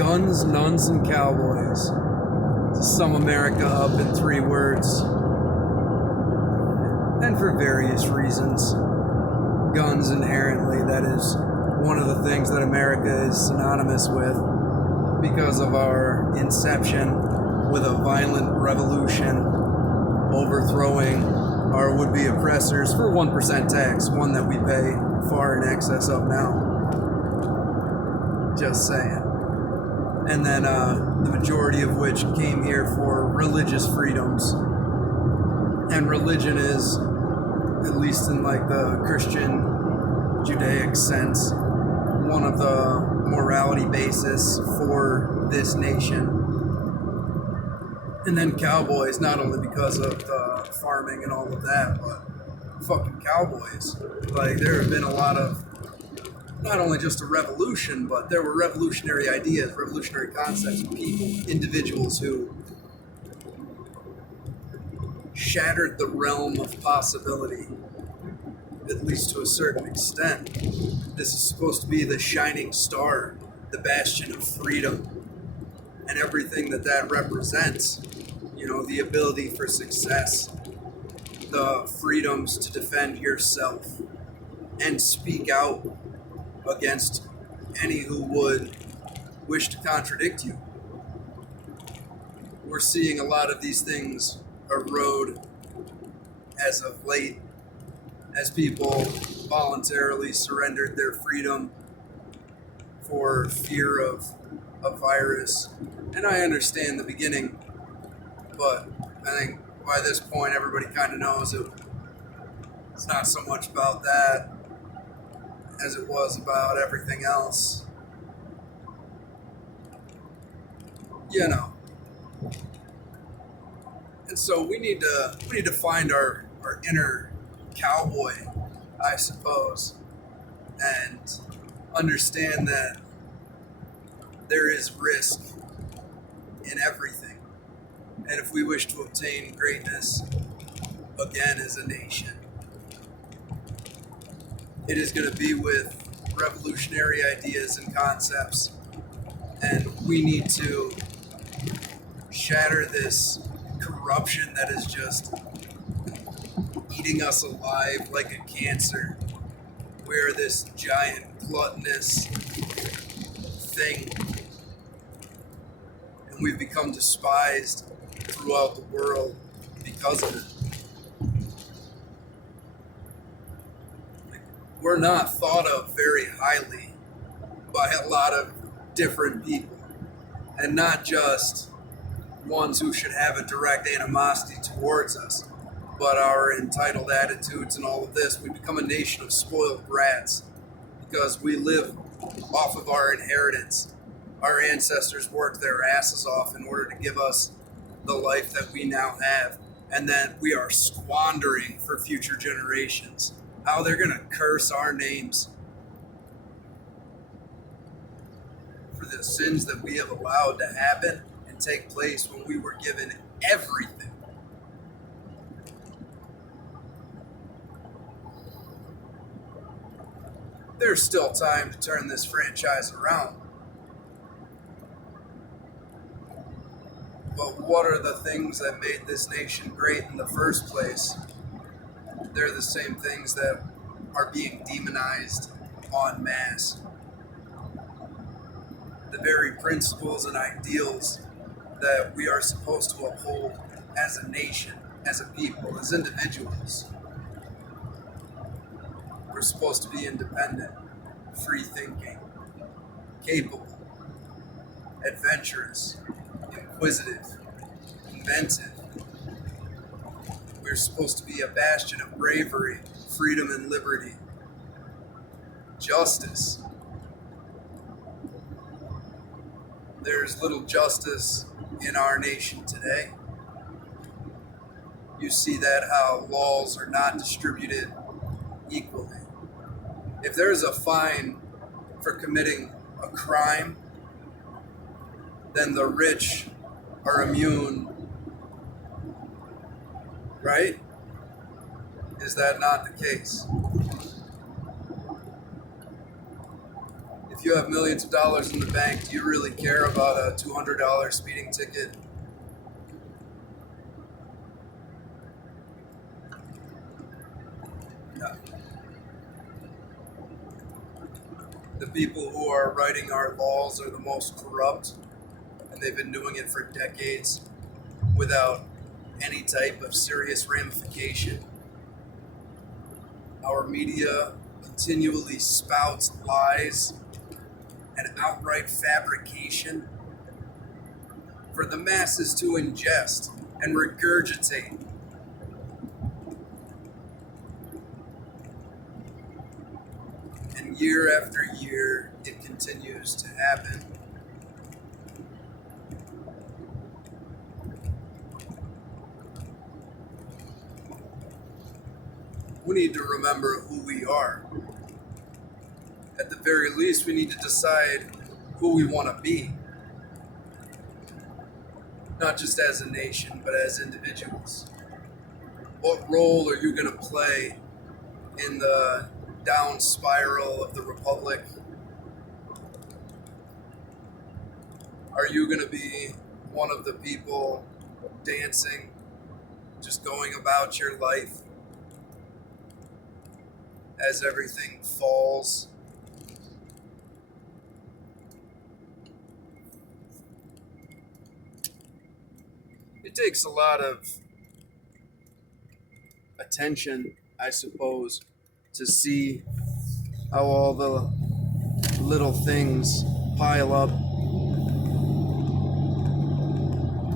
Guns, nuns, and cowboys. To sum America up in 3 words. And for various reasons. Guns inherently, that is one of the things that America is synonymous with because of our inception with a violent revolution overthrowing our would-be oppressors for 1% tax, one that we pay far in excess of now. Just saying. And then the majority of which came here for religious freedoms. And religion is, at least in like the Christian Judaic sense, one of the morality basis for this nation. And then cowboys, not only because of the farming and all of that, but fucking cowboys. Like, there have been a lot of, not only just a revolution, but there were revolutionary ideas, revolutionary concepts, people, individuals who shattered the realm of possibility, at least to a certain extent. This is supposed to be the shining star, the bastion of freedom, and everything that that represents. You know, the ability for success, the freedoms to defend yourself and speak out against any who would wish to contradict you. We're seeing a lot of these things erode as of late, as people voluntarily surrendered their freedom for fear of a virus. And I understand the beginning, but I think by this point everybody kind of knows it's not so much about that as it was about everything else. You know. And so we need to find our inner cowboy, I suppose, and understand that there is risk in everything. And if we wish to obtain greatness again as a nation, it is going to be with revolutionary ideas and concepts. And we need to shatter this corruption that is just eating us alive like a cancer. We're this giant gluttonous thing. And we've become despised throughout the world because of it. We're not thought of very highly by a lot of different people, and not just ones who should have a direct animosity towards us, but our entitled attitudes and all of this. We become a nation of spoiled brats because we live off of our inheritance. Our ancestors worked their asses off in order to give us the life that we now have, and then we are squandering for future generations. How they're going to curse our names for the sins that we have allowed to happen and take place when we were given everything. There's still time to turn this franchise around. But what are the things that made this nation great in the first place? They're the same things that are being demonized en masse. The very principles and ideals that we are supposed to uphold as a nation, as a people, as individuals. We're supposed to be independent, free-thinking, capable, adventurous, inquisitive, inventive. We're supposed to be a bastion of bravery, freedom, and liberty. Justice. There's little justice in our nation today. You see that how laws are not distributed equally. If there's a fine for committing a crime, then the rich are immune, right? Is that not the case? If you have millions of dollars in the bank, do you really care about a $200 speeding ticket? No. The people who are writing our laws are the most corrupt, and they've been doing it for decades without any type of serious ramification. Our media continually spouts lies and outright fabrication for the masses to ingest and regurgitate. And year after year, it continues to happen. We need to remember who we are. At the very least, we need to decide who we want to be. Not just as a nation, but as individuals. What role are you going to play in the down spiral of the Republic? Are you going to be one of the people dancing, just going about your life as everything falls? It takes a lot of attention, I suppose, to see how all the little things pile up,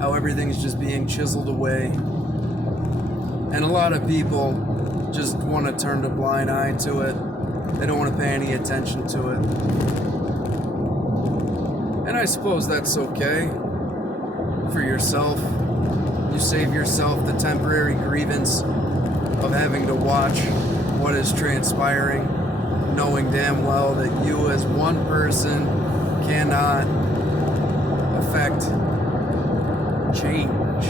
how everything's just being chiseled away, and a lot of people just want to turn a blind eye to it. They don't want to pay any attention to it. And I suppose that's okay for yourself. You save yourself the temporary grievance of having to watch what is transpiring, knowing damn well that you as one person cannot affect change.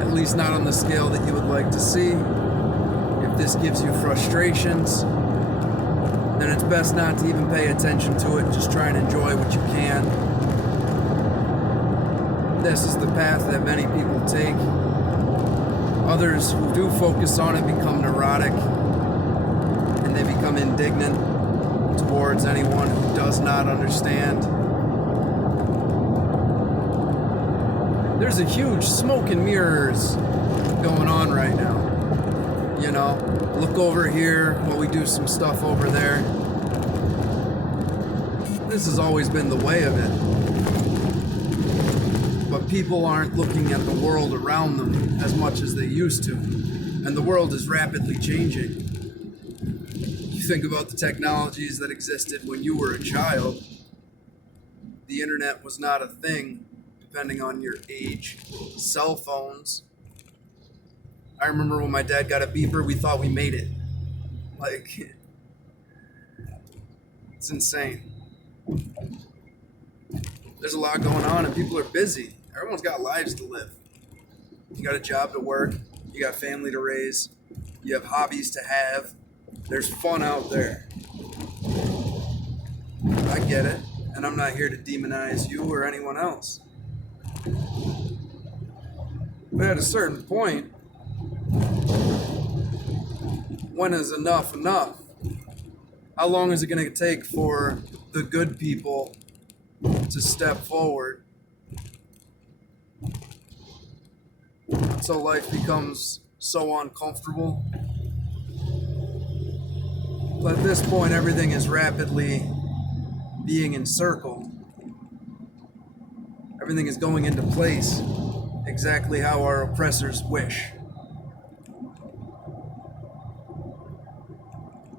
At least not on the scale that you would like to see. If this gives you frustrations, then it's best not to even pay attention to it. Just try and enjoy what you can. This is the path that many people take. Others who do focus on it become neurotic, and they become indignant towards anyone who does not understand. There's a huge smoke and mirrors going on right now. You know, look over here while we do some stuff over there. This has always been the way of it. But people aren't looking at the world around them as much as they used to. And the world is rapidly changing. You think about the technologies that existed when you were a child. The internet was not a thing, depending on your age. Cell phones. I remember when my dad got a beeper, we thought we made it. Like, it's insane. There's a lot going on and people are busy. Everyone's got lives to live. You got a job to work. You got family to raise. You have hobbies to have. There's fun out there. I get it. And I'm not here to demonize you or anyone else. But at a certain point, when is enough enough? How long is it going to take for the good people to step forward until life becomes so uncomfortable? But at this point, everything is rapidly being encircled. Everything is going into place exactly how our oppressors wish.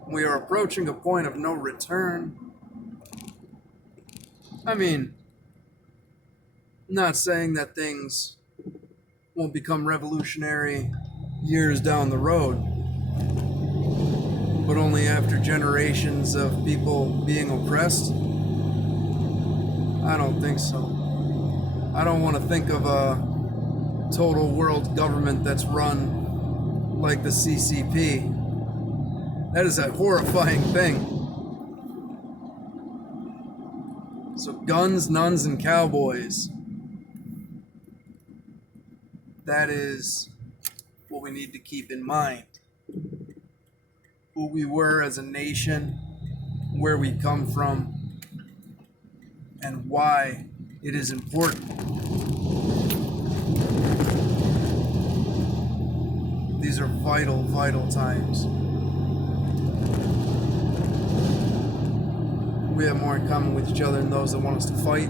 We are approaching a point of no return. I mean, not saying that things won't become revolutionary years down the road, but only after generations of people being oppressed? I don't think so. I don't want to think of a total world government that's run like the CCP. That is a horrifying thing. So guns, nuns, and cowboys. That is what we need to keep in mind. Who we were as a nation, where we come from, and why it is important. These are vital, vital times. We have more in common with each other than those that want us to fight.